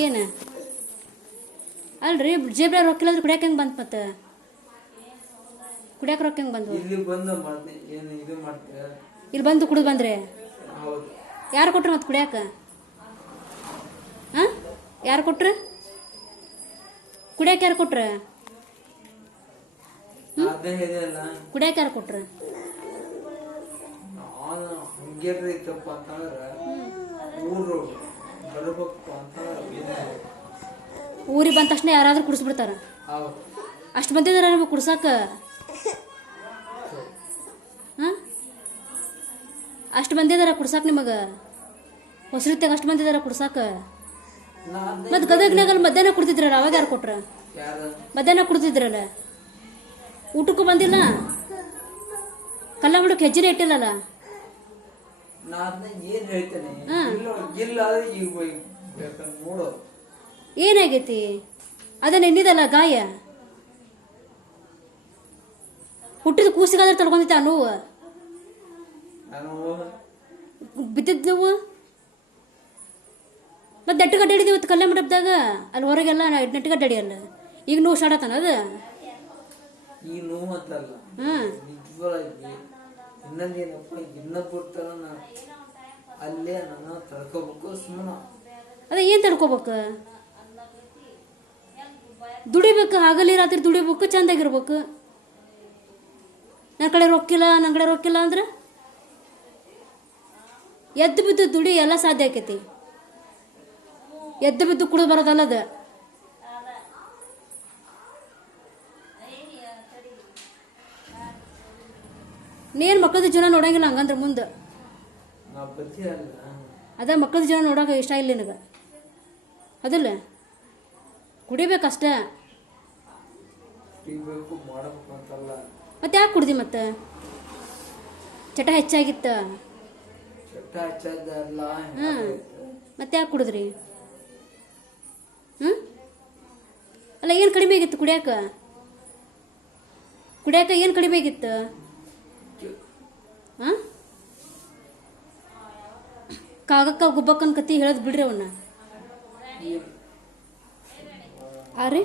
ಏನು ಅಲ್ರಿ ಜೇಬ್ರ ರೊಕ್ಕ ಇಲ್ಲದ್ರೆ ಕುಡಿಯಕ್ಕೆ ಹೆಂಗೆ ಬಂತು ಮತ್ತೆ ಕುಡಿಯಕ್ಕೆ ರೊಕ್ಕ ಹೆಂಗೆ ಬಂದು ಇಲ್ಲಿ ಬಂದು ಕುಡಿದು ಬಂದ್ರೆ ಯಾರು ಕೊಟ್ರು ಮತ್ತೆ ಕುಡಿಯಕ್ಕೆ ಹಾಂ ಯಾರು ಕೊಟ್ರು ಕುಡಿಯಕ್ಕೆ ಯಾರು ಕೊಟ್ರು ಕುಡಿಯಕ್ಕೆ ಯಾರು ಕೊಟ್ರು ಊರಿಗೆ ಬಂದ ತಕ್ಷಣ ಯಾರಾದ್ರೂ ಕುಡಿಸ್ಬಿಡ್ತಾರ ಅಷ್ಟು ಬಂದಿದಾರ ನಮಗೆ ಕುಡ್ಸಾಕ ಹಾಂ ಅಷ್ಟು ಬಂದಿದಾರ ಕುಡ್ಸಾಕ ನಿಮಗೆ ಹೊಸರಿತ್ಯಾಗ ಅಷ್ಟು ಬಂದಿದಾರ ಕುಡ್ಸಾಕ ಮತ್ತು ಗದಗ್ನಾಗಲ್ಲಿ ಮಧ್ಯಾಹ್ನ ಕುಡ್ತಿದ್ರಲ್ಲ ಅವಾಗ ಯಾರು ಕೊಟ್ರ ಮಧ್ಯಾಹ್ನ ಕುಡ್ತಿದ್ರಲ್ಲ ಊಟಕ್ಕೂ ಬಂದಿಲ್ಲ ಕಲ್ಲಂಗಡಕ್ಕೆ ಹೆಜ್ಜೆನೇ ಇಟ್ಟಿಲ್ಲಲ್ಲ ಏನಾಗೈತಿ ಅದ ನೆನ್ನಿದಲ್ಲ ಗಾಯ ಹುಟ್ಟಿದ ಕೂಸಿಗಾದ್ರೆ ತಡ್ಕೊಂಡೈತೆ ಆ ನೋವು ಬಿದ್ದಿದ್ ನೋವು ಮತ್ತೆ ನೆಟ್ಟಗಡ್ಡೆ ಹಿಡಿದಿ ಇವತ್ತು ಕಲ್ಯಾಣ ಮಂಟಪದಾಗ ಅಲ್ಲಿ ಹೊರಗೆಲ್ಲ ನೆಟ್ಟಗಡ್ಡೆ ಹಿಡಿಯಲ್ಲ ಈಗ ನೋವು ಶಾಡತಾನ ಅದ ಹಾಂ ಅದೇ ಏನು ತಡ್ಕೋಬೇಕು ದುಡಿಬೇಕು ಹಗಲಿ ರಾತ್ರಿ ದುಡಿಬೇಕು ಚಂದಾಗಿರ್ಬೇಕು ನನ್ನ ಕಡೆ ರೊಕ್ಕಿಲ್ಲ ಅಂದ್ರೆ ಎದ್ದು ಬಿದ್ದು ದುಡಿ ಎಲ್ಲ ಸಾಧ್ಯ ಆಕೈತಿ ಎದ್ದು ಬಿದ್ದು ಕುಡಿದು ಬರೋದಲ್ಲದ ನೀನು ಮಕ್ಕಳದ ಜೀವನ ನೋಡಂಗಿಲ್ಲ ಹಂಗಂದ್ರೆ ಮುಂದೆ ಅದ ಮಕ್ಕಳದ ಜೀವನ ನೋಡೋಕೆ ಇಷ್ಟ ಇಲ್ಲ ನಿನಗೆ ಅದಲ್ಲ ಕುಡಿಬೇಕಷ್ಟೇ ಮತ್ತೆ ಯಾಕೆ ಕುಡ್ದಿ ಮತ್ತೆ ಚಟ ಹೆಚ್ಚಾಗಿತ್ತ ಹಾಂ ಮತ್ತೆ ಯಾಕೆ ಕುಡಿದ್ರಿ ಹ್ಞೂ ಅಲ್ಲ ಏನು ಕಡಿಮೆ ಆಗಿತ್ತು ಕುಡಿಯಾಕ ಏನು ಕಡಿಮೆ ಆಗಿತ್ತು ಹಾಂ ಕಾಗಕ್ಕ ಗುಬ್ಬಕ್ಕನ ಕತ್ತಿ ಹೇಳೋದು ಬಿಡ್ರಿ ಅವನ್ನ ಆ ರೀ